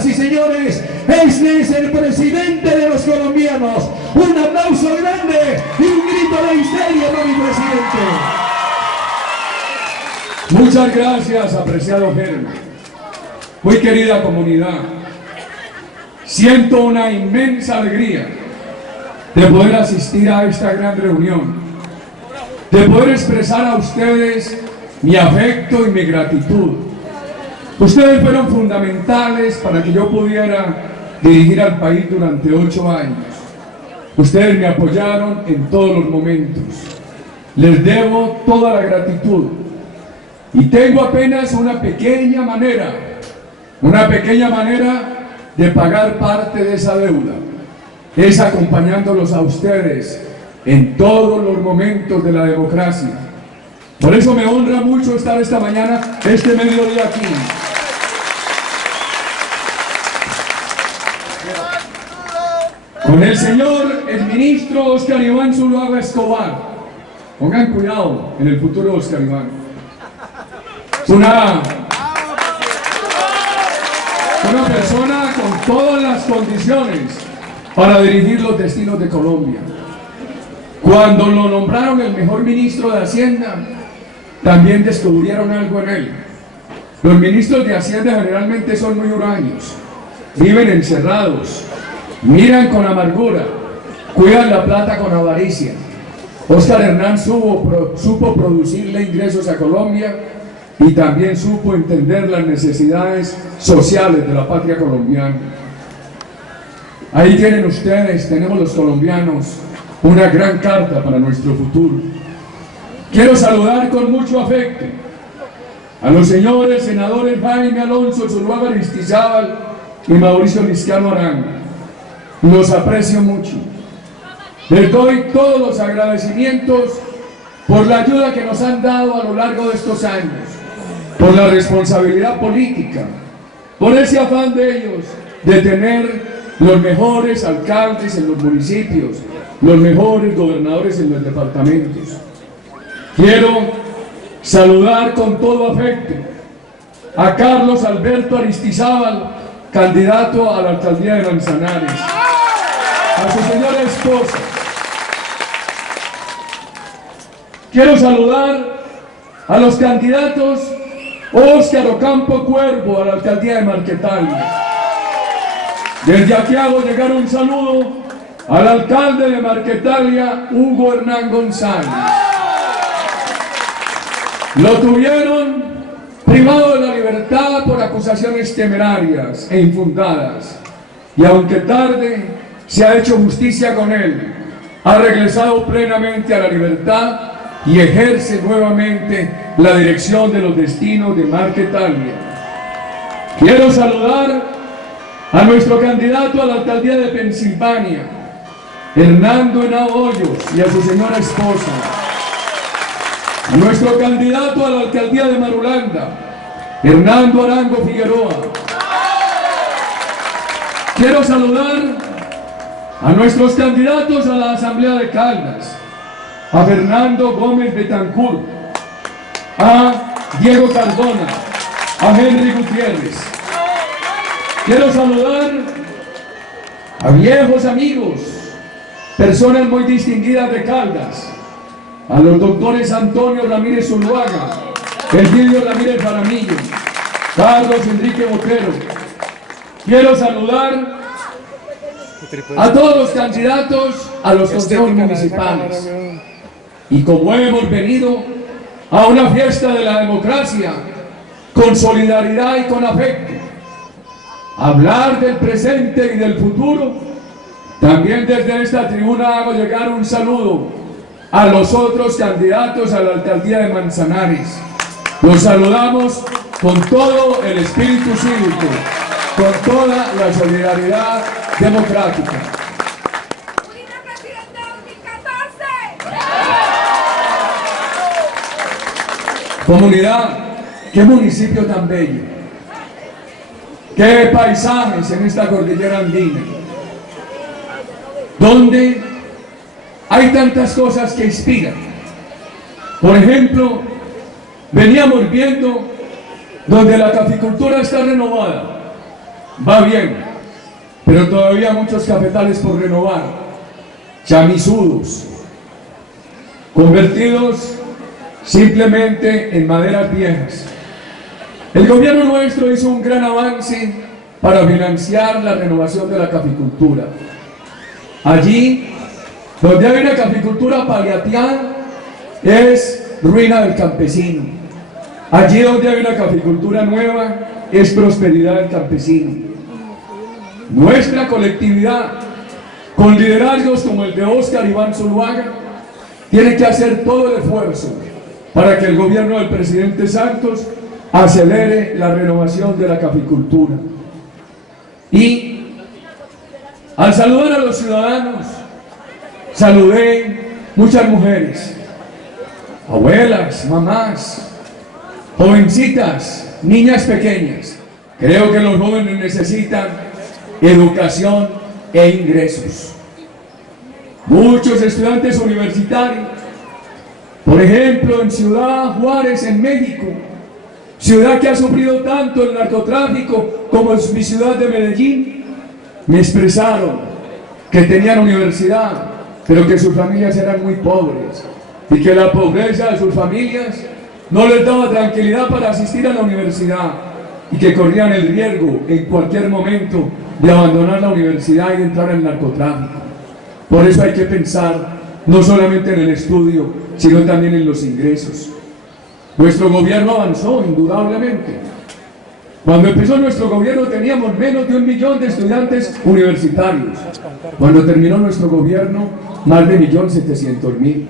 señoras y señores, este es el presidente de los colombianos. Un aplauso grande y un grito de histeria para mi presidente. Muchas gracias, apreciado Germán. Muy querida comunidad, siento una inmensa alegría de poder asistir a esta gran reunión, de poder expresar a ustedes mi afecto y mi gratitud. Ustedes fueron fundamentales para que yo pudiera dirigir al país durante 8 años. Ustedes me apoyaron en todos los momentos. Les debo toda la gratitud. Y tengo apenas una pequeña manera de pagar parte de esa deuda. Es acompañándolos a ustedes en todos los momentos de la democracia. Por eso me honra mucho estar esta mañana, este mediodía aquí. Con el señor, el ministro Óscar Iván Zuluaga Escobar. Pongan cuidado en el futuro de Óscar Iván. Una persona con todas las condiciones para dirigir los destinos de Colombia. Cuando lo nombraron el mejor ministro de Hacienda, también descubrieron algo en él. Los ministros de Hacienda generalmente son muy huraños, viven encerrados, miran con amargura, cuidan la plata con avaricia. Óscar Hernán supo producirle ingresos a Colombia y también supo entender las necesidades sociales de la patria colombiana. Ahí tienen ustedes, tenemos los colombianos, una gran carta para nuestro futuro. Quiero saludar con mucho afecto a los señores senadores Jaime Alonso Zuluaga Aristizábal y Mauricio Liscano Arango. Los aprecio mucho. Les doy todos los agradecimientos por la ayuda que nos han dado a lo largo de estos años, por la responsabilidad política, por ese afán de ellos de tener los mejores alcaldes en los municipios, los mejores gobernadores en los departamentos. Quiero saludar con todo afecto a Carlos Alberto Aristizábal, candidato a la alcaldía de Manzanares, a su señora esposa. Quiero saludar a los candidatos Óscar Ocampo Cuervo a la alcaldía de Marquetalia. Desde aquí hago llegar un saludo al alcalde de Marquetalia, Hugo Hernán González. Lo tuvieron privado de la libertad por acusaciones temerarias e infundadas. Y aunque tarde, se ha hecho justicia con él. Ha regresado plenamente a la libertad y ejerce nuevamente la dirección de los destinos de Marquetalia. Quiero saludar a nuestro candidato a la alcaldía de Pensilvania, Hernando Henao Hoyos, y a su señora esposa. A nuestro candidato a la alcaldía de Marulanda, Hernando Arango Figueroa. Quiero saludar a nuestros candidatos a la Asamblea de Caldas, a Fernando Gómez Betancourt, a Diego Cardona, a Henry Gutiérrez. Quiero saludar a viejos amigos, personas muy distinguidas de Caldas, a los doctores Antonio Ramírez Zuluaga, Elvidio Ramírez Jaramillo, Carlos Enrique Botero. Quiero saludar a todos los candidatos a los consejos municipales. Y como hemos venido a una fiesta de la democracia, con solidaridad y con afecto, hablar del presente y del futuro, también desde esta tribuna hago llegar un saludo a los otros candidatos a la alcaldía de Manzanares. Los saludamos con todo el espíritu cívico, con toda la solidaridad democrática. Comunidad, qué municipio tan bello, qué paisajes en esta cordillera andina, donde hay tantas cosas que inspiran. Por ejemplo, veníamos viendo donde la caficultura está renovada, va bien, pero todavía muchos cafetales por renovar, chamisudos, convertidos simplemente en maderas viejas. El gobierno nuestro hizo un gran avance para financiar la renovación de la caficultura. Allí, donde hay una caficultura paliativa, es ruina del campesino. Allí donde hay una caficultura nueva, es prosperidad del campesino. Nuestra colectividad, con liderazgos como el de Óscar Iván Zuluaga, tiene que hacer todo el esfuerzo para que el gobierno del presidente Santos acelere la renovación de la caficultura. Y al saludar a los ciudadanos, saludé muchas mujeres, abuelas, mamás, jovencitas, niñas pequeñas. Creo que los jóvenes necesitan educación e ingresos. Muchos estudiantes universitarios, por ejemplo en Ciudad Juárez, en México, ciudad que ha sufrido tanto el narcotráfico como en mi ciudad de Medellín, me expresaron que tenían universidad, pero que sus familias eran muy pobres y que la pobreza de sus familias no les daba tranquilidad para asistir a la universidad y que corrían el riesgo en cualquier momento de abandonar la universidad y de entrar en el narcotráfico. Por eso hay que pensar no solamente en el estudio, sino también en los ingresos. Nuestro gobierno avanzó indudablemente. Cuando empezó nuestro gobierno teníamos menos de 1 millón de estudiantes universitarios. Cuando terminó nuestro gobierno, más de 1.700.000.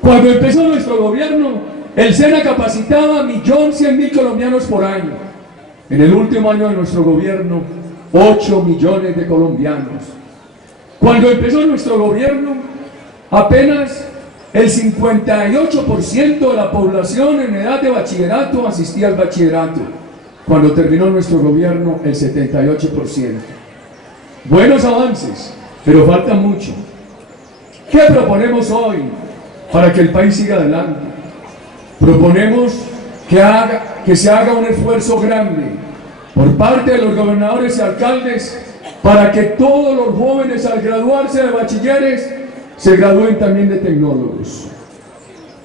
Cuando empezó nuestro gobierno, el SENA capacitaba 1.100.000 colombianos por año. En el último año de nuestro gobierno, 8 millones de colombianos. Cuando empezó nuestro gobierno, apenas el 58% de la población en edad de bachillerato asistía al bachillerato. Cuando terminó nuestro gobierno, el 78%. Buenos avances, pero falta mucho. ¿Qué proponemos hoy para que el país siga adelante? Proponemos que se haga un esfuerzo grande por parte de los gobernadores y alcaldes para que todos los jóvenes al graduarse de bachilleres se gradúen también de tecnólogos.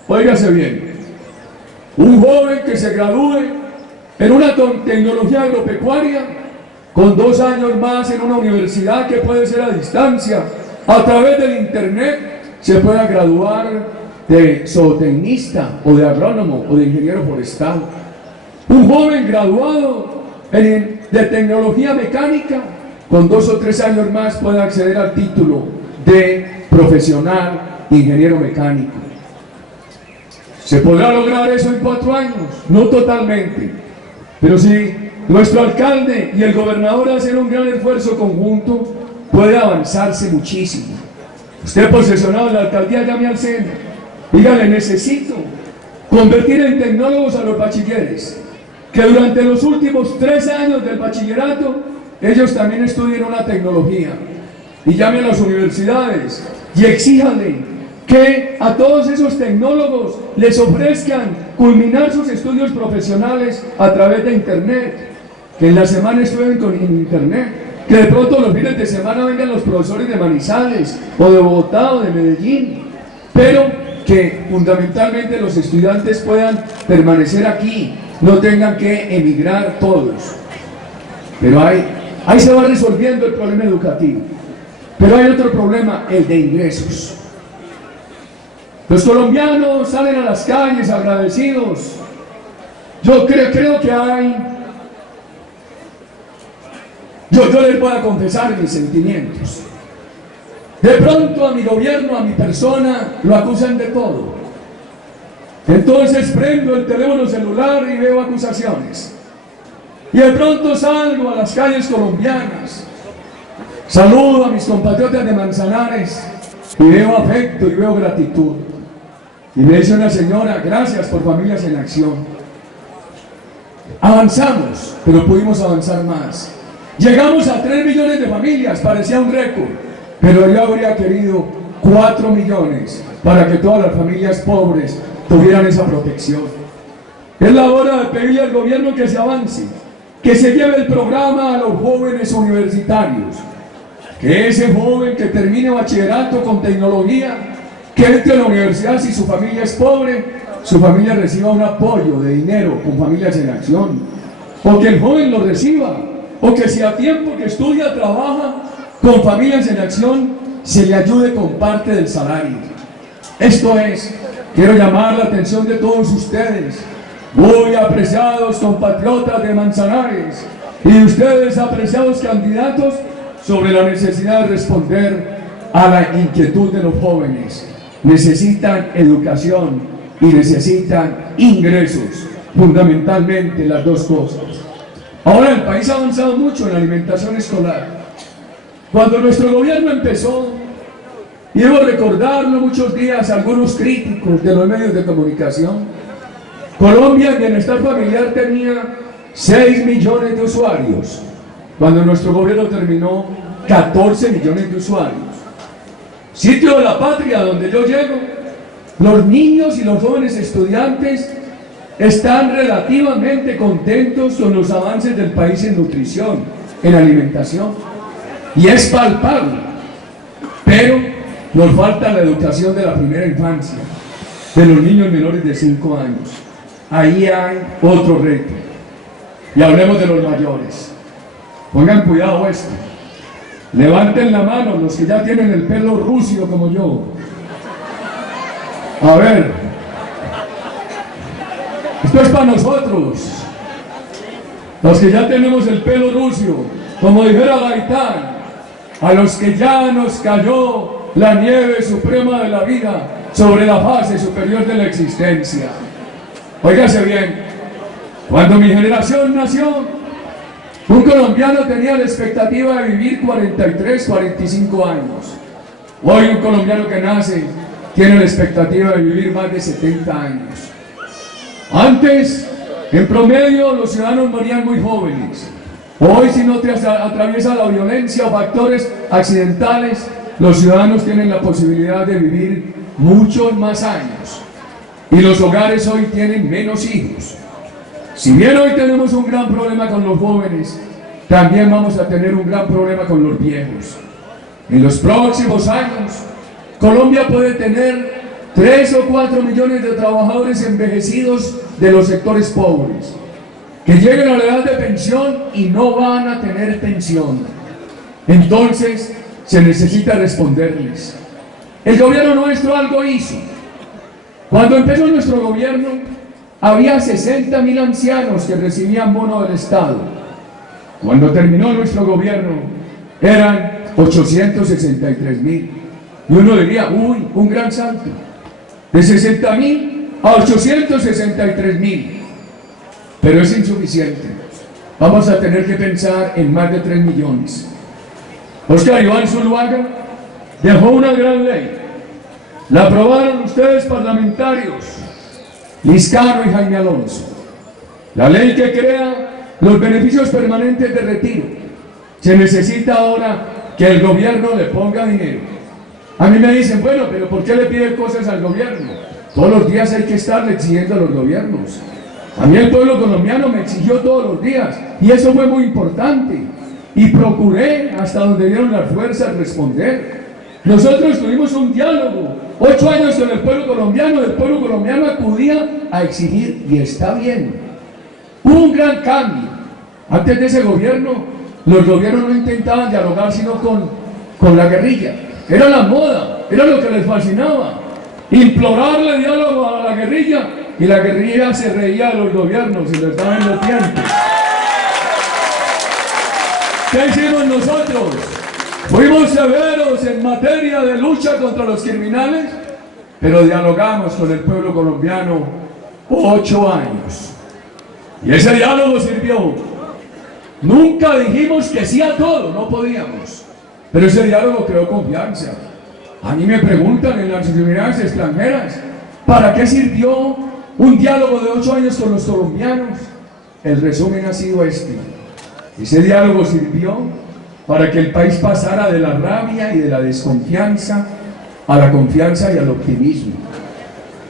Óigase bien, un joven que se gradúe en una tecnología agropecuaria, con 2 años más en una universidad que puede ser a distancia, a través del internet, se pueda graduar de zootecnista o de agrónomo o de ingeniero forestal. Un joven graduado de tecnología mecánica, con 2 o 3 años más puede acceder al título de profesional ingeniero mecánico. ¿Se podrá lograr eso en 4 años? No totalmente, pero si nuestro alcalde y el gobernador hacen un gran esfuerzo conjunto, puede avanzarse muchísimo. Usted, posesionado en la alcaldía, llame al SENA, dígale: necesito convertir en tecnólogos a los bachilleres, que durante los últimos 3 años del bachillerato ellos también estudien una tecnología, y llame a las universidades y exíjanle que a todos esos tecnólogos les ofrezcan culminar sus estudios profesionales a través de internet, que en la semana estudien con internet, que de pronto los fines de semana vengan los profesores de Manizales o de Bogotá o de Medellín, pero que fundamentalmente los estudiantes puedan permanecer aquí, no tengan que emigrar todos. Pero ahí se va resolviendo el problema educativo. Pero hay otro problema, el de ingresos. Los colombianos salen a las calles agradecidos. Yo creo que hay... Yo les voy a confesar mis sentimientos. De pronto a mi gobierno, a mi persona, lo acusan de todo. Entonces prendo el teléfono celular y veo acusaciones. Y de pronto salgo a las calles colombianas, saludo a mis compatriotas de Manzanares y veo afecto y veo gratitud. Y me dice una señora: gracias por Familias en Acción. Avanzamos, pero pudimos avanzar más. Llegamos a 3 millones de familias, parecía un récord, pero yo habría querido 4 millones para que todas las familias pobres tuvieran esa protección. Es la hora de pedirle al gobierno que se avance, que se lleve el programa a los jóvenes universitarios, que ese joven que termine bachillerato con tecnología, que entre a la universidad, si su familia es pobre, su familia reciba un apoyo de dinero con Familias en Acción, o que el joven lo reciba, o que si a tiempo que estudia, trabaja con Familias en Acción, se le ayude con parte del salario. Esto es, quiero llamar la atención de todos ustedes, muy apreciados compatriotas de Manzanares, y de ustedes, apreciados candidatos, sobre la necesidad de responder a la inquietud de los jóvenes. Necesitan educación y necesitan ingresos, fundamentalmente las dos cosas. Ahora el país ha avanzado mucho en la alimentación escolar. Cuando nuestro gobierno empezó, y debo recordarlo muchos días a algunos críticos de los medios de comunicación, Colombia en bienestar familiar tenía 6 millones de usuarios. Cuando nuestro gobierno terminó, 14 millones de usuarios. Sitio de la patria donde yo llego, los niños y los jóvenes estudiantes están relativamente contentos con los avances del país en nutrición, en alimentación, y es palpable, pero nos falta la educación de la primera infancia, de los niños menores de 5 años. Ahí hay otro reto. Y hablemos de los mayores. Pongan cuidado esto. Levanten la mano los que ya tienen el pelo rucio como yo. A ver. Esto es para nosotros. Los que ya tenemos el pelo rucio, como dijera Gaitán, a los que ya nos cayó la nieve suprema de la vida sobre la fase superior de la existencia. Óigase bien, cuando mi generación nació, un colombiano tenía la expectativa de vivir 43, 45 años. Hoy un colombiano que nace tiene la expectativa de vivir más de 70 años. Antes, en promedio, los ciudadanos morían muy jóvenes. Hoy, si no te atraviesa la violencia o factores accidentales, los ciudadanos tienen la posibilidad de vivir muchos más años. Y los hogares hoy tienen menos hijos. Si bien hoy tenemos un gran problema con los jóvenes, también vamos a tener un gran problema con los viejos. En los próximos años, Colombia puede tener 3 o 4 millones de trabajadores envejecidos de los sectores pobres, que lleguen a la edad de pensión y no van a tener pensión. Entonces, se necesita responderles. El gobierno nuestro algo hizo. Cuando empezó nuestro gobierno, había 60.000 ancianos que recibían bono del Estado. Cuando terminó nuestro gobierno, eran 863.000. Y uno diría, uy, un gran salto. De 60.000 a 863.000. Pero es insuficiente. Vamos a tener que pensar en más de 3 millones. Óscar Iván Zuluaga dejó una gran ley. La aprobaron ustedes parlamentarios, Liscano y Jaime Alonso. La ley que crea los beneficios permanentes de retiro. Se necesita ahora que el gobierno le ponga dinero. A mí me dicen, bueno, pero ¿por qué le piden cosas al gobierno? Todos los días hay que estarle exigiendo a los gobiernos. A mí el pueblo colombiano me exigió todos los días y eso fue muy importante. Y procuré, hasta donde dieron las fuerzas, responder. Nosotros tuvimos un diálogo, 8 años con el pueblo colombiano acudía a exigir, y está bien. Hubo un gran cambio. Antes de ese gobierno, los gobiernos no intentaban dialogar sino con la guerrilla. Era la moda, era lo que les fascinaba. Implorarle diálogo a la guerrilla, y la guerrilla se reía de los gobiernos y les daban los dientes. ¿Qué hicimos nosotros? Fuimos severos en materia de lucha contra los criminales, pero dialogamos con el pueblo colombiano 8 años. Y ese diálogo sirvió. Nunca dijimos que sí a todo, no podíamos. Pero ese diálogo creó confianza. A mí me preguntan en las universidades extranjeras, ¿para qué sirvió un diálogo de 8 años con los colombianos? El resumen ha sido este. Ese diálogo sirvió para que el país pasara de la rabia y de la desconfianza a la confianza y al optimismo.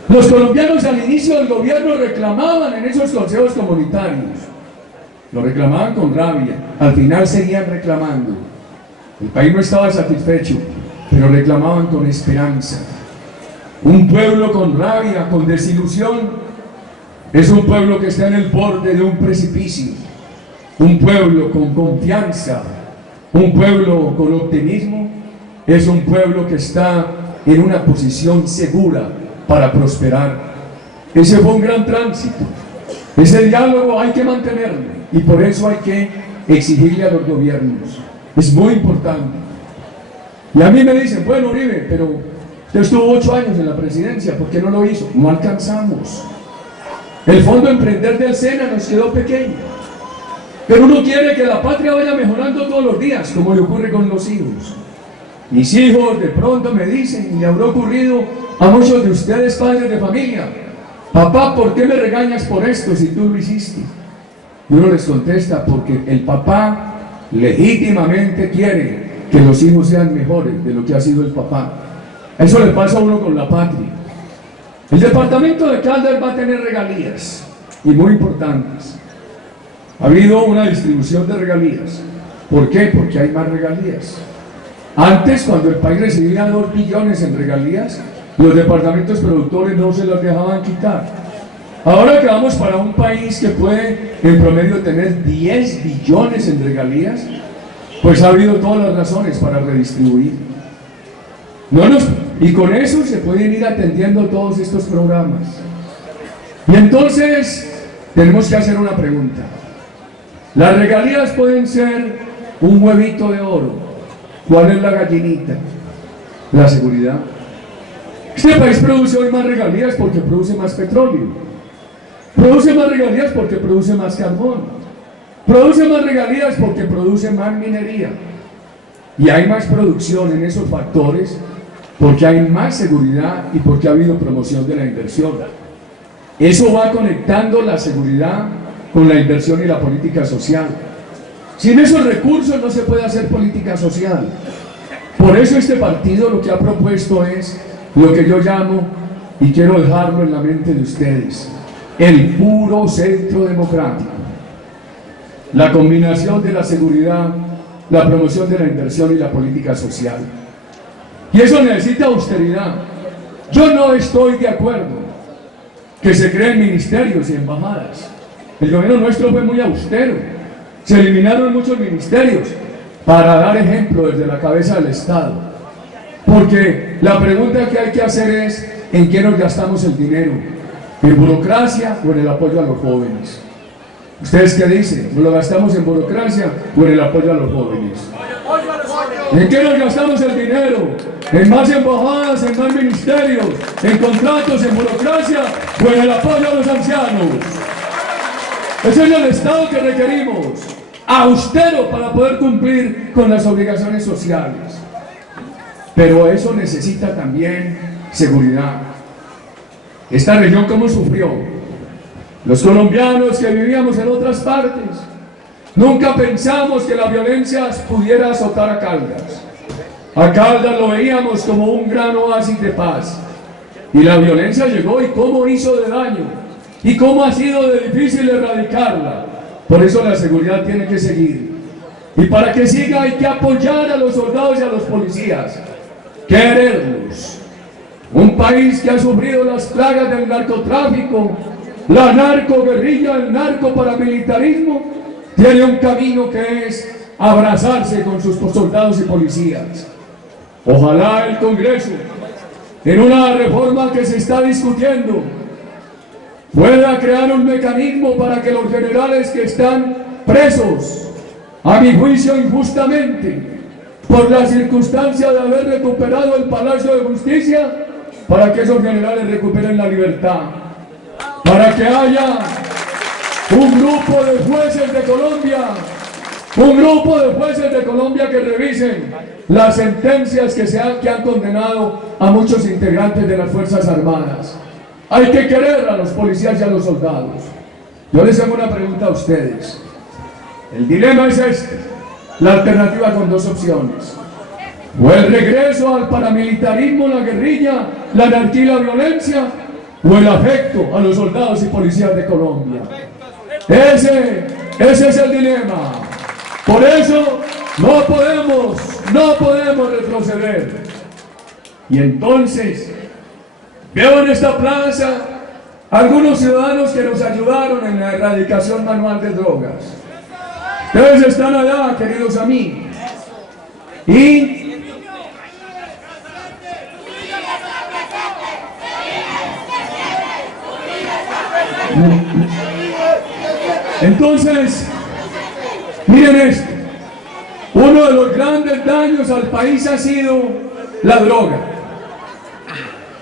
Los colombianos al inicio del gobierno reclamaban en esos consejos comunitarios: lo reclamaban con rabia, al final seguían reclamando. El país no estaba satisfecho, pero reclamaban con esperanza. Un pueblo con rabia, con desilusión, es un pueblo que está en el borde de un precipicio. Un pueblo con confianza, un pueblo con optimismo, es un pueblo que está en una posición segura para prosperar. Ese fue un gran tránsito. Ese diálogo hay que mantenerlo y por eso hay que exigirle a los gobiernos. Es muy importante. Y a mí me dicen, bueno, Uribe, pero usted estuvo 8 años en la presidencia, ¿por qué no lo hizo? No alcanzamos. El Fondo Emprender del SENA nos quedó pequeño. Pero uno quiere que la patria vaya mejorando todos los días, como le ocurre con los hijos. Mis hijos de pronto me dicen, y le habrá ocurrido a muchos de ustedes padres de familia, papá, ¿por qué me regañas por esto si tú lo hiciste? Y uno les contesta, porque el papá legítimamente quiere que los hijos sean mejores de lo que ha sido el papá. Eso le pasa a uno con la patria. El departamento de Caldas va a tener regalías, y muy importantes. Ha habido una distribución de regalías. ¿Por qué? Porque hay más regalías. Antes, cuando el país recibía 2 billones en regalías, los departamentos productores no se las dejaban quitar. Ahora que vamos para un país que puede en promedio tener 10 billones en regalías, pues ha habido todas las razones para redistribuir. Y con eso se pueden ir atendiendo todos estos programas. Y entonces tenemos que hacer una pregunta. Las regalías pueden ser un huevito de oro. ¿Cuál es la gallinita? La seguridad. Este país produce hoy más regalías porque produce más petróleo. Produce más regalías porque produce más carbón. Produce más regalías porque produce más minería. Y hay más producción en esos factores porque hay más seguridad y porque ha habido promoción de la inversión. Eso va conectando la seguridad con la inversión y la política social. Sin esos recursos no se puede hacer política social. Por eso este partido lo que ha propuesto es lo que yo llamo, y quiero dejarlo en la mente de ustedes, el puro centro democrático. La combinación de la seguridad, la promoción de la inversión y la política social. Y eso necesita austeridad. Yo no estoy de acuerdo que se creen ministerios y embajadas. El gobierno nuestro fue muy austero. Se eliminaron muchos ministerios para dar ejemplo desde la cabeza del Estado. Porque la pregunta que hay que hacer es, ¿en qué nos gastamos el dinero? ¿En burocracia o en el apoyo a los jóvenes? ¿Ustedes qué dicen? ¿Nos lo gastamos en burocracia o en el apoyo a los jóvenes? ¿En qué nos gastamos el dinero? ¿En más embajadas, en más ministerios, en contratos, en burocracia o en el apoyo a los ancianos? Ese es el Estado que requerimos, austero para poder cumplir con las obligaciones sociales. Pero eso necesita también seguridad. Esta región, ¿cómo sufrió? Los colombianos que vivíamos en otras partes, nunca pensamos que la violencia pudiera azotar a Caldas. A Caldas lo veíamos como un gran oasis de paz. Y la violencia llegó, y cómo hizo de daño. Y cómo ha sido de difícil erradicarla. Por eso la seguridad tiene que seguir. Y para que siga hay que apoyar a los soldados y a los policías. Quererlos. Un país que ha sufrido las plagas del narcotráfico, la narcoguerrilla, el narcoparamilitarismo, tiene un camino que es abrazarse con sus soldados y policías. Ojalá el Congreso, en una reforma que se está discutiendo, pueda crear un mecanismo para que los generales que están presos, a mi juicio injustamente, por la circunstancia de haber recuperado el Palacio de Justicia, para que esos generales recuperen la libertad, para que haya un grupo de jueces de Colombia, que revisen las sentencias que han condenado a muchos integrantes de las Fuerzas Armadas. Hay que querer a los policías y a los soldados. Yo les hago una pregunta a ustedes. El dilema es este, la alternativa con 2 opciones: o el regreso al paramilitarismo, la guerrilla, la anarquía y la violencia, o el afecto a los soldados y policías de Colombia. Ese ese es el dilema. Por eso no podemos retroceder. Y entonces veo en esta plaza algunos ciudadanos que nos ayudaron en la erradicación manual de drogas. Ustedes están allá, queridos amigos. Y entonces, miren esto. Uno de los grandes daños al país ha sido la droga.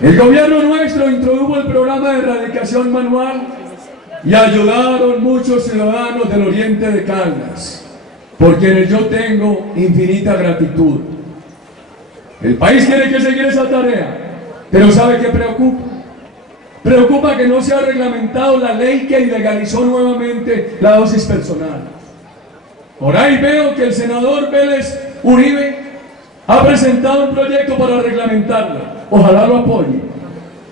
El gobierno nuestro introdujo el programa de erradicación manual y ayudaron muchos ciudadanos del oriente de Caldas, por quienes yo tengo infinita gratitud. El país tiene que seguir esa tarea, pero ¿sabe qué preocupa? Preocupa que no se ha reglamentado la ley que ilegalizó nuevamente la dosis personal. Por ahí veo que el senador Vélez Uribe ha presentado un proyecto para reglamentarla. Ojalá lo apoye.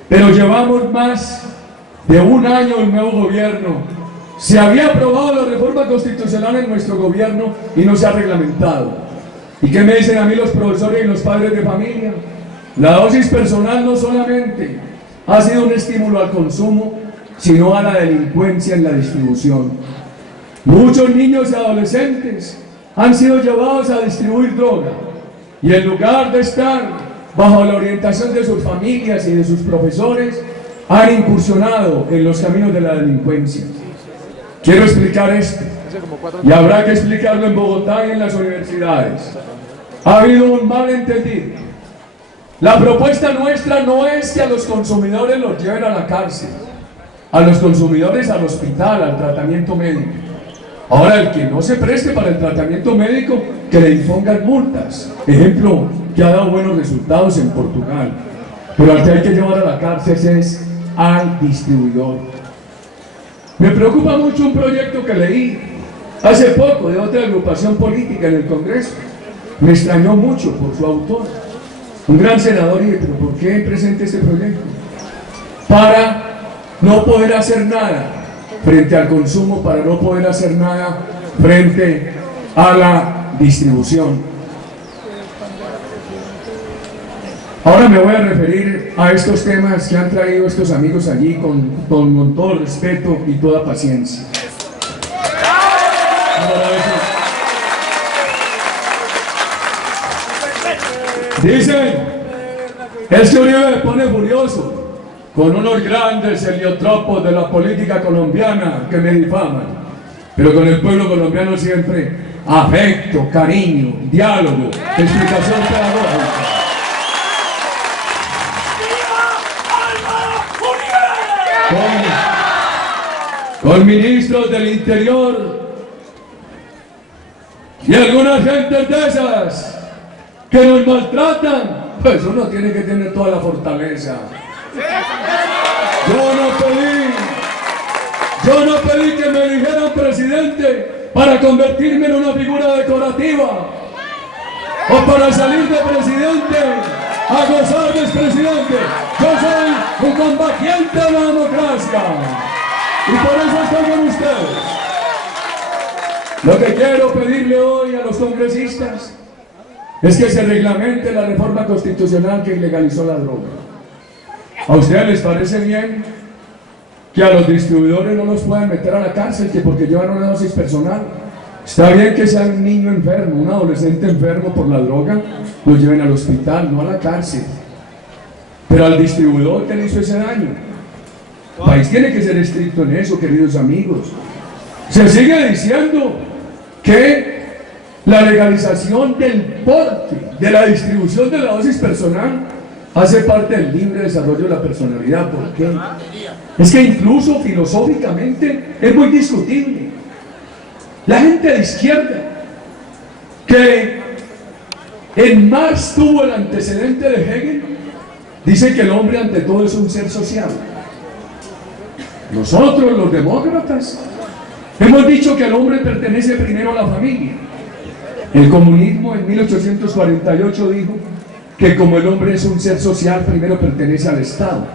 Pero llevamos más de un año el nuevo gobierno. Se había aprobado la reforma constitucional en nuestro gobierno y no se ha reglamentado. ¿Y qué me dicen a mí los profesores y los padres de familia? La dosis personal no solamente ha sido un estímulo al consumo, sino a la delincuencia en la distribución. Muchos niños y adolescentes han sido llevados a distribuir droga y en lugar de estar bajo la orientación de sus familias y de sus profesores, han incursionado en los caminos de la delincuencia. Quiero explicar esto, y habrá que explicarlo en Bogotá y en las universidades. Ha habido un malentendido. La propuesta nuestra no es que a los consumidores los lleven a la cárcel, a los consumidores al hospital, al tratamiento médico. Ahora, el que no se preste para el tratamiento médico, que le impongan multas. Ejemplo que ha dado buenos resultados en Portugal. Pero al que hay que llevar a la cárcel es al distribuidor. Me preocupa mucho un proyecto que leí hace poco de otra agrupación política en el Congreso. Me extrañó mucho por su autor, un gran senador, y dije, ¿pero por qué presenta este proyecto? Para no poder hacer nada frente al consumo, para no poder hacer nada frente a la distribución. Ahora me voy a referir a estos temas que han traído estos amigos allí con todo respeto y toda paciencia. Dicen, este Uribe me pone furioso con unos grandes heliotropos de la política colombiana que me difaman, pero con el pueblo colombiano siempre afecto, cariño, diálogo, explicación pedagógica. Con ministros del interior y algunas gentes de esas que nos maltratan, pues uno tiene que tener toda la fortaleza. Yo no pedí que me eligieran presidente para convertirme en una figura decorativa o para salir de presidente a gozar de expresidente. Yo soy un combatiente de la democracia y por eso estoy con ustedes. Lo que quiero pedirle hoy a los congresistas es que se reglamente la reforma constitucional que ilegalizó la droga. ¿A ustedes les parece bien que a los distribuidores no los puedan meter a la cárcel que porque llevan una dosis personal? Está bien que sea un niño enfermo, un adolescente enfermo por la droga, lo lleven al hospital, no a la cárcel. Pero al distribuidor que le hizo ese daño. El país tiene que ser estricto en eso, queridos amigos. Se sigue diciendo que la legalización del porte, de la distribución de la dosis personal, hace parte del libre desarrollo de la personalidad. ¿Por qué? Es que incluso filosóficamente es muy discutible. La gente de izquierda, que en Marx tuvo el antecedente de Hegel, dice que el hombre ante todo es un ser social. Nosotros, los demócratas, hemos dicho que el hombre pertenece primero a la familia. El comunismo en 1848 dijo que como el hombre es un ser social, primero pertenece al Estado.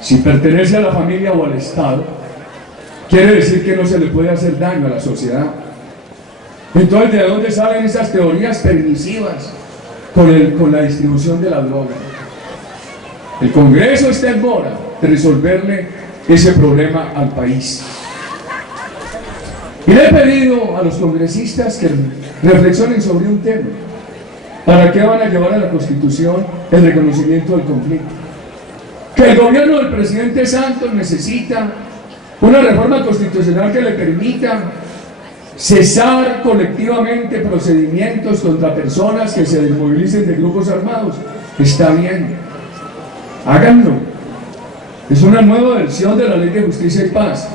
Si pertenece a la familia o al Estado, quiere decir que no se le puede hacer daño a la sociedad. Entonces, ¿de dónde salen esas teorías permisivas con la distribución de la droga? El Congreso está en mora de resolverle ese problema al país. Y le he pedido a los congresistas que reflexionen sobre un tema. ¿Para qué van a llevar a la Constitución el reconocimiento del conflicto? Que el gobierno del presidente Santos necesita una reforma constitucional que le permita cesar colectivamente procedimientos contra personas que se desmovilicen de grupos armados. Está bien, háganlo. Es una nueva versión de la Ley de Justicia y Paz,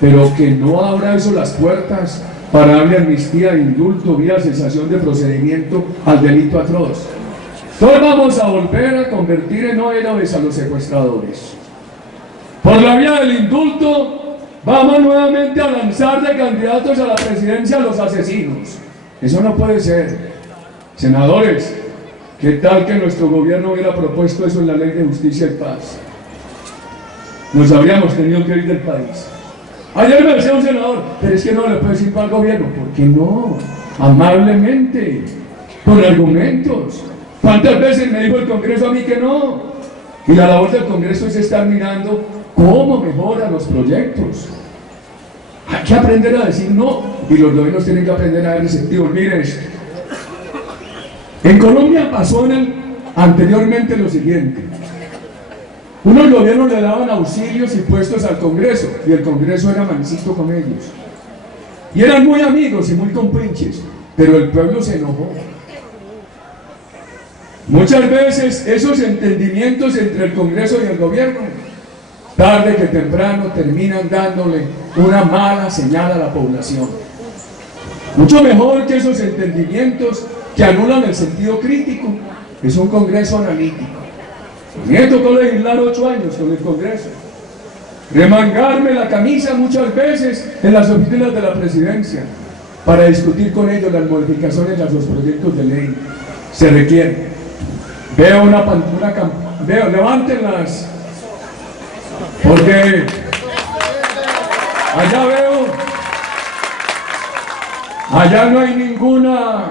pero que no abra eso las puertas para darle amnistía, indulto, vía cesación de procedimiento al delito atroz. Entonces vamos a volver a convertir en héroes a los secuestradores. Por la vía del indulto vamos nuevamente a lanzar de candidatos a la presidencia a los asesinos. Eso no puede ser. Senadores, ¿qué tal que nuestro gobierno hubiera propuesto eso en la Ley de Justicia y Paz? Nos habríamos tenido que ir del país. Ayer me decía un senador, pero es que no le puedo decir para el gobierno. ¿Por qué no? Amablemente, con argumentos. ¿Cuántas veces me dijo el Congreso a mí que no? Y la labor del Congreso es estar mirando cómo mejora los proyectos. Hay que aprender a decir no, y los gobiernos tienen que aprender a dar receptivos. Miren esto. En Colombia pasó anteriormente lo siguiente. Unos gobiernos le daban auxilios y puestos al Congreso, y el Congreso era mansito con ellos. Y eran muy amigos y muy compinches, pero el pueblo se enojó. Muchas veces esos entendimientos entre el Congreso y el gobierno, tarde que temprano, terminan dándole una mala señal a la población. Mucho mejor que esos entendimientos que anulan el sentido crítico, es un Congreso analítico. A mí me tocó legislar 8 años con el Congreso, remangarme la camisa muchas veces en las oficinas de la presidencia para discutir con ellos las modificaciones a los proyectos de ley. Se requiere. Veo levántenlas, porque allá no hay ninguna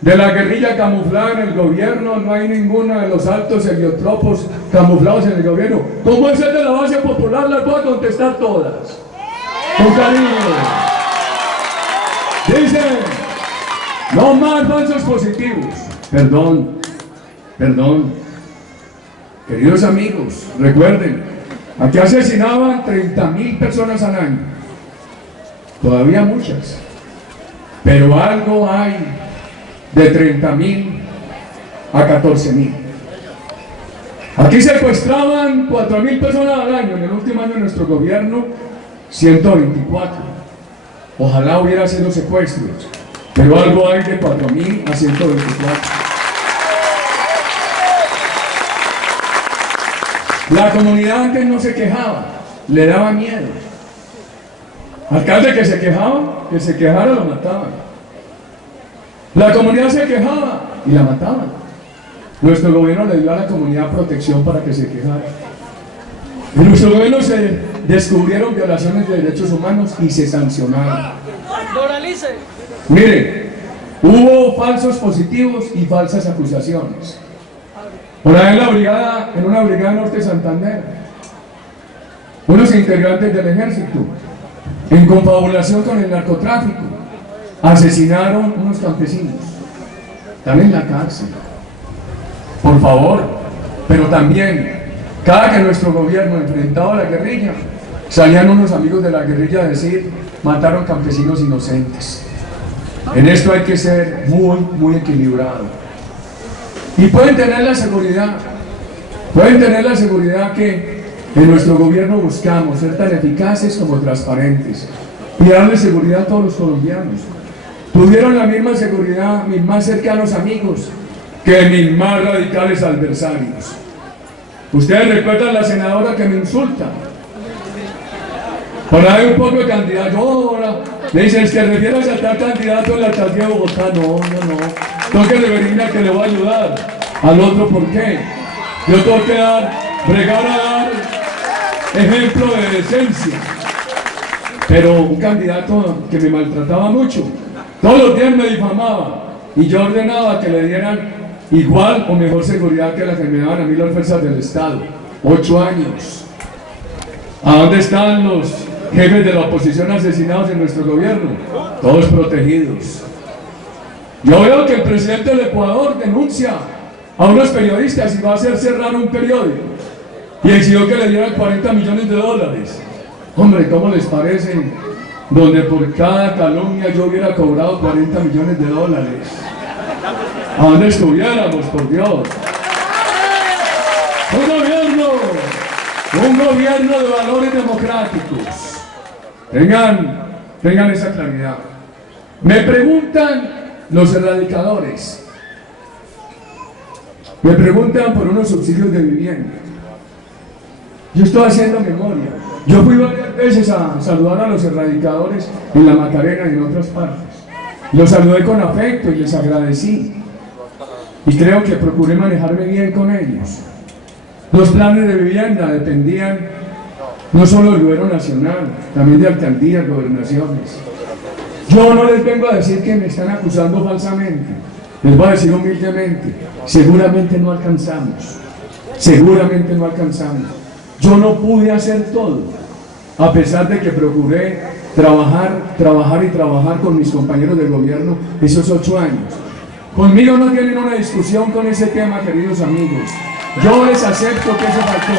de la guerrilla camuflada en el gobierno, no hay ninguna de los altos heliotropos camuflados en el gobierno. Como es el de la base popular, las voy a contestar todas, con cariño. Dicen, no más falsos positivos. Perdón, queridos amigos, recuerden, aquí asesinaban 30.000 personas al año, todavía muchas, pero algo hay de 30.000 a 14.000. Aquí secuestraban 4.000 personas al año, en el último año de nuestro gobierno, 124. Ojalá hubiera sido secuestros, pero algo hay de 4.000 a 124. La comunidad antes no se quejaba, le daba miedo. Alcalde que se quejara lo mataban. La comunidad se quejaba y la mataban. Nuestro gobierno le dio a la comunidad protección para que se quejara. En nuestro gobierno se descubrieron violaciones de derechos humanos y se sancionaron. Mire, hubo falsos positivos y falsas acusaciones. Por ahí en una brigada norte de Santander, unos integrantes del ejército, en confabulación con el narcotráfico, asesinaron unos campesinos. Están en la cárcel. Por favor, pero también, cada que nuestro gobierno enfrentaba a la guerrilla, salían unos amigos de la guerrilla a decir, mataron campesinos inocentes. En esto hay que ser muy equilibrado. Y pueden tener la seguridad que en nuestro gobierno buscamos ser tan eficaces como transparentes y darle seguridad a todos los colombianos. Tuvieron la misma seguridad mis más cercanos amigos que mis más radicales adversarios. Ustedes recuerdan la senadora que me insulta. Por ahí un poco de candidato, ahora le dicen, es que refieres a tal candidato en la alcaldía de Bogotá. No. Tengo que referirme al que le voy a ayudar. Al otro, ¿por qué? Yo tengo que bregar a dar ejemplo de decencia. pero un candidato que me maltrataba mucho. Todos los días me difamaba y yo ordenaba que le dieran igual o mejor seguridad que la que me daban a mí las fuerzas del Estado. 8 años. ¿A dónde están los jefes de la oposición asesinados en nuestro gobierno? Todos protegidos. Yo veo que el presidente del Ecuador denuncia a unos periodistas y va a hacer cerrar un periódico y exigió que le dieran 40 millones de dólares. Hombre, ¿cómo les parece? Donde por cada calumnia yo hubiera cobrado 40 millones de dólares. ¿A dónde estuviéramos, por Dios? Un gobierno de valores democráticos. Tengan esa claridad. Me preguntan los erradicadores. Me preguntan por unos subsidios de vivienda. Yo estoy haciendo memoria. Yo fui varias veces a saludar a los erradicadores en la Macarena y en otras partes. Los saludé con afecto y les agradecí. Y creo que procuré manejarme bien con ellos. Los planes de vivienda dependían no solo del gobierno nacional, también de alcaldías, gobernaciones. Yo no les vengo a decir que me están acusando falsamente. Les voy a decir humildemente, seguramente no alcanzamos. Seguramente no alcanzamos. Yo no pude hacer todo, a pesar de que procuré trabajar con mis compañeros de gobierno esos 8 años. Conmigo no tienen una discusión con ese tema, queridos amigos. Yo les acepto que eso faltó.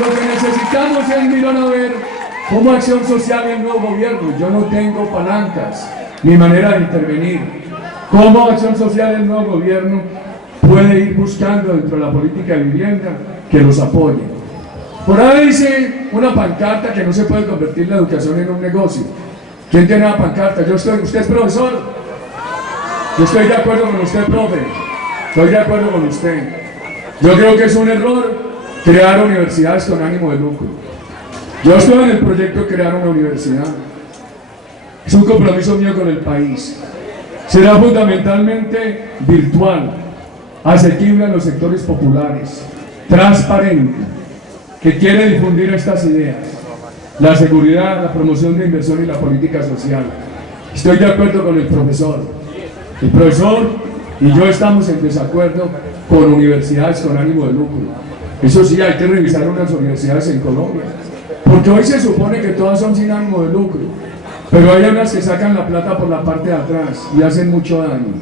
Lo que necesitamos es mirar a ver cómo Acción Social y el nuevo gobierno. Yo no tengo palancas ni manera de intervenir. Cómo Acción Social y el nuevo gobierno puede ir buscando dentro de la política de vivienda que los apoye. Por ahí dice una pancarta que no se puede convertir la educación en un negocio. ¿Quién tiene la pancarta? ¿Usted es profesor? Yo estoy de acuerdo con usted, profe. Estoy de acuerdo con usted. Yo creo que es un error crear universidades con ánimo de lucro. Yo estoy en el proyecto de crear una universidad. Es un compromiso mío con el país. Será fundamentalmente virtual, asequible a los sectores populares, transparente, que quiere difundir estas ideas: la seguridad, la promoción de inversión y la política social. Estoy de acuerdo con el profesor. El profesor y yo estamos en desacuerdo con universidades con ánimo de lucro. Eso sí, hay que revisar unas universidades en Colombia, porque hoy se supone que todas son sin ánimo de lucro, pero hay unas que sacan la plata por la parte de atrás y hacen mucho daño.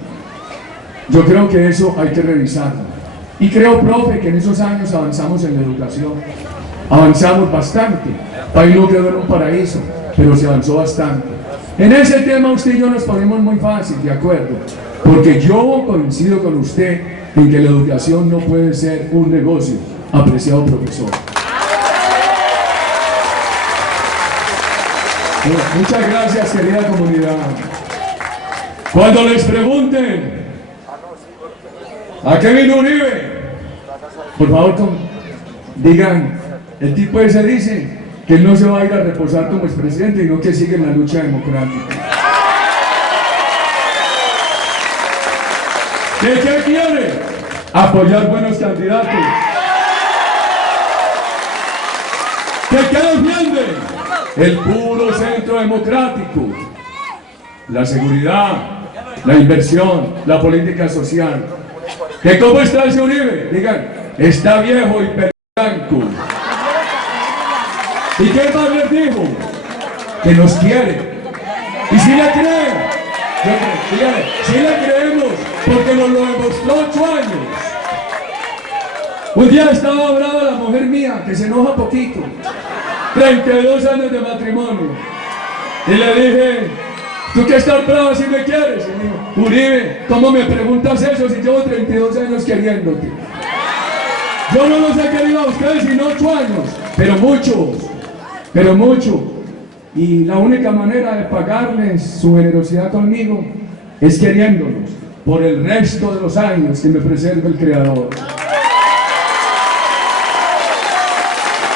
Yo creo que eso hay que revisarlo. Y creo, profe, que en esos años avanzamos en la educación. Avanzamos bastante. País no quedó en un paraíso, pero se avanzó bastante. En ese tema usted y yo nos ponemos muy fácil, de acuerdo, porque yo coincido con usted en que la educación no puede ser un negocio, apreciado profesor. Bueno, muchas gracias, querida comunidad. Cuando les pregunten ¿a qué vino Uribe?, por favor digan, el tipo ese dice que él no se va a ir a reposar como expresidente, sino que sigue en la lucha democrática. ¿Qué quiere? Apoyar buenos candidatos. ¿Qué defiende? El puro centro democrático, la seguridad, la inversión, la política social. ¿Que cómo está ese Uribe? Digan, está viejo y blanco. ¿Y qué más les dijo? Que nos quiere. ¿Y si le creen? Si le creemos, porque nos lo demostró 8 años. Un día estaba brava la mujer mía, que se enoja poquito, 32 años de matrimonio, y le dije, ¿tú qué estás brava si me quieres? Y me dijo, Uribe, ¿cómo me preguntas eso si llevo 32 años queriéndote? Yo no los he querido a ustedes sino 8 años, pero mucho. Y la única manera de pagarles su generosidad conmigo es queriéndolos por el resto de los años que me preserve el Creador.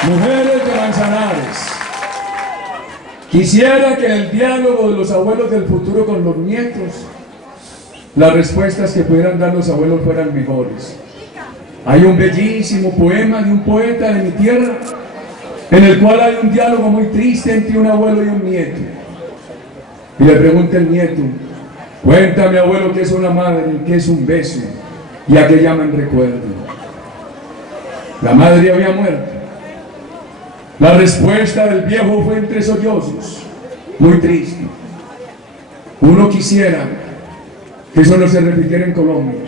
Mujeres de Manzanares, quisiera que en el diálogo de los abuelos del futuro con los nietos, las respuestas que pudieran dar los abuelos fueran mejores. Hay un bellísimo poema de un poeta de mi tierra en el cual hay un diálogo muy triste entre un abuelo y un nieto. Y le pregunta el nieto: cuéntame, abuelo, ¿qué es una madre? ¿Qué es un beso? ¿Y a qué llaman recuerdo? La madre había muerto. La respuesta del viejo fue entre sollozos, muy triste. Uno quisiera que eso no se repitiera en Colombia,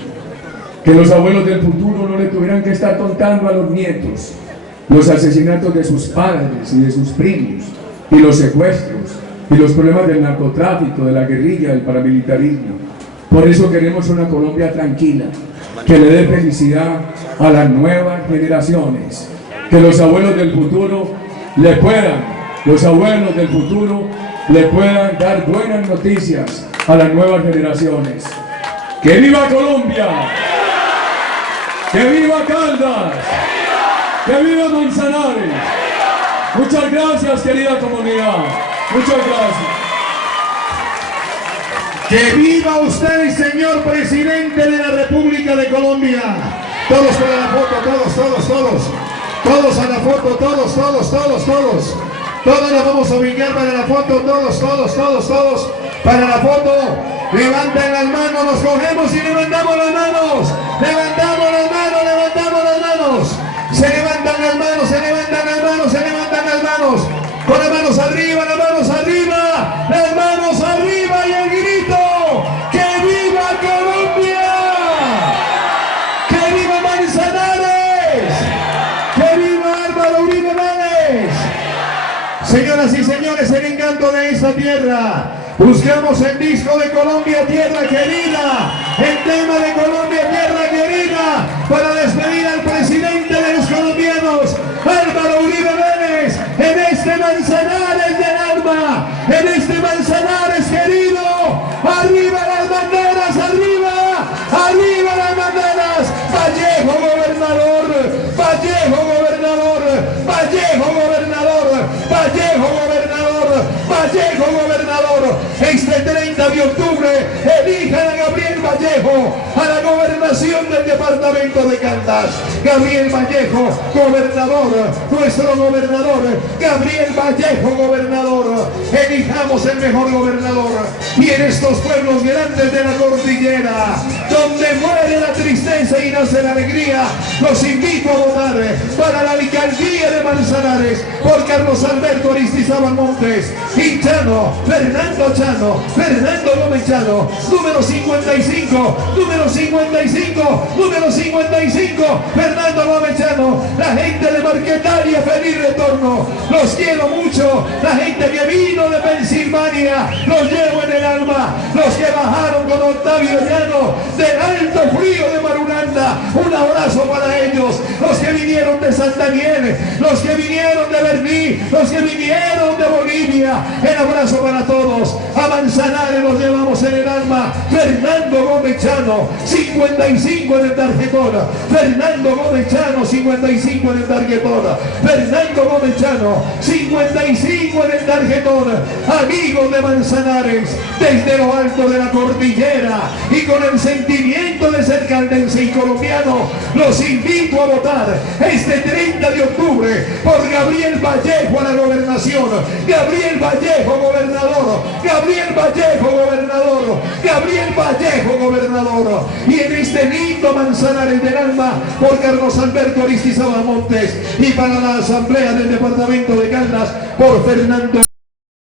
que los abuelos del futuro no le tuvieran que estar contando a los nietos los asesinatos de sus padres y de sus primos, y los secuestros, y los problemas del narcotráfico, de la guerrilla, del paramilitarismo. Por eso queremos una Colombia tranquila, que le dé felicidad a las nuevas generaciones, que los abuelos del futuro le puedan dar buenas noticias a las nuevas generaciones. ¡Que viva Colombia! ¡Que viva Caldas! ¡Que viva Manzanares! Muchas gracias, querida comunidad. Muchas gracias. ¡Que viva usted, señor presidente de la República de Colombia! Todos para la foto, todos a la foto, todos. Todos nos vamos a ubicar para la foto, todos para la foto. Levanten las manos, nos cogemos y levantamos las manos. Levantamos las manos. Se levantan las manos. Con las manos arriba, y el grito: ¡que viva Colombia! ¡Que viva Manzanares! ¡Que viva Álvaro Uribe Vélez! Señoras y señores, el encanto de esta tierra. Buscamos el disco de Colombia, tierra querida, el tema de Colombia, tierra querida, para despedir al presidente de los colombianos, Álvaro Uribe Vélez, en este Manzanares del alma, en este Manzanares querido. ¡Arriba las banderas, arriba! ¡Arriba las banderas! ¡Vallejo gobernador! ¡Vallejo gobernador! ¡Vallejo gobernador! ¡Vallejo gobernador! ¡Vallejo gobernador! Este 30 de octubre elijan a Gabriel Vallejo a la gobernación del departamento de Caldas. Gabriel Vallejo, gobernador, nuestro gobernador. Gabriel Vallejo, gobernador. Elijamos el mejor gobernador. Y en estos pueblos grandes de la cordillera, donde muere la tristeza y nace la alegría, los invito a votar para la alcaldía de Manzanares por Carlos Alberto Aristizábal Montes y Fernando Gómez Chano, número 55, Fernando Gómez Chano. La gente de Marquetalia, feliz retorno, los quiero mucho. La gente que vino de Pensilvania, los llevo en el alma. Los que bajaron con Octavio Llano del alto frío de Marulanda, un abrazo para ellos. Los que vinieron de San Daniel, los que vinieron de Berlín, los que vinieron de Bolivia, el abrazo para todos. A Manzanares los llevamos en el alma. Fernando Gómez Chano, 55 en el tarjetón. Fernando Gómez Chano, 55 en el tarjetón. Fernando Gómez Chano, 55 en el tarjetón. Amigos de Manzanares, desde lo alto de la cordillera y con el sentimiento de ser caldense y colombiano, los invito a votar este 30 de octubre por Gabriel Vallejo a la gobernación. Gabriel Vallejo, gobernador. Gabriel Vallejo, gobernador. Gabriel Vallejo, gobernador. Y en este lindo Manzanares del alma por Carlos Alberto Aristizábal Montes, y para la asamblea del departamento de Caldas por Fernando